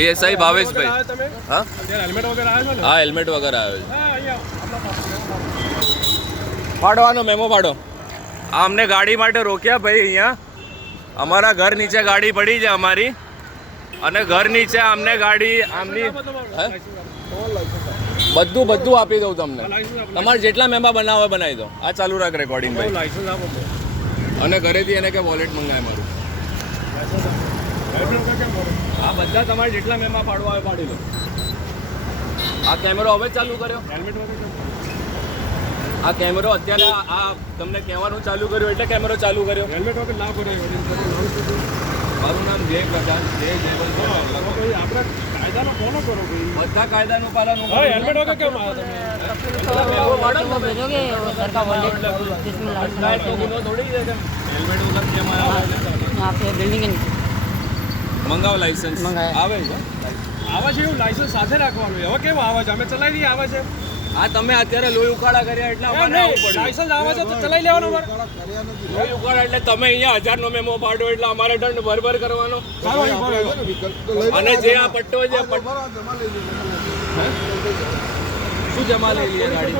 ASI ભાવેશભાઈ. હા helmet વગર આવ્યો છો ને? હા હેલ્મેટ વગર આવ્યો છે. હા, અહીંયા પાડવાનો મેમો પાડો. આ અમને ગાડી માટે રોક્યા ભાઈ અહીંયા. અમારા ઘર નીચે ગાડી પડી છે અમારી, અને ઘર નીચે અમને ગાડી આમની બધું આપી દઉં તમને. તમારે જેટલા મેમ્બર બનાવવા બનાવી દો. આ ચાલુ રાખ રેકોર્ડિંગ ભાઈ. લાયસન્સ આપો. અને ઘરેથી એને કે વોલેટ મંગાય મારું. આ બધા તમારે જેટલા મેમ્બર પાડવા આવે પાડી દો. આ કેમેરો હવે ચાલુ કર્યો. હેલ્મેટ વગર આ કેમેરો અત્યારે આ તમને કહેવાનું ચાલુ કર્યું એટલે કેમેરો ચાલુ કર્યો. હેલ્મેટ વગર ના કરાય. મારું નામ જય પ્રધાન, જય જયવંત. આપણે કાયદાનો ફોલો કરો ભાઈ. બધા કાયદાનું પાલન હું હા, કરું. હેલ્મેટ વગર કેમ આવ્યા તમે? वो भेजोगे वो सर का वॉलेट जिसमें કાંઈ તો ગુનો થોડી છે કે હેલ્મેટ વગર કેમ આવ્યા? यहाँ पे बिल्डिंग के नीचे મંગાવો લાયસન્સ. મંગાવ્યા. આવે છે. આવે છે એવું લાયસન્સ સાથે રાખવાનું. હવે કેમ આવે છે? અમે ચલાવી દઈએ આવે છે. આ તમે અત્યારે લોહી ઉકાળા કર્યા એટલે એમ અમારે આવવું નહીં, પડ્યું. લાયસન્સ આવે છે તો ચલાવી લેવાનું અમારે. લોહી ઉકાળા એટલે તમે અહીંયા 1000 નો મેમો પાડો એટલે અમારે દંડ ભરભર કરવાનો. ચાલો અહીં ભરો. અને જે આ પટ્ટો છે શું જમા લઈ લઈએ ગાડી?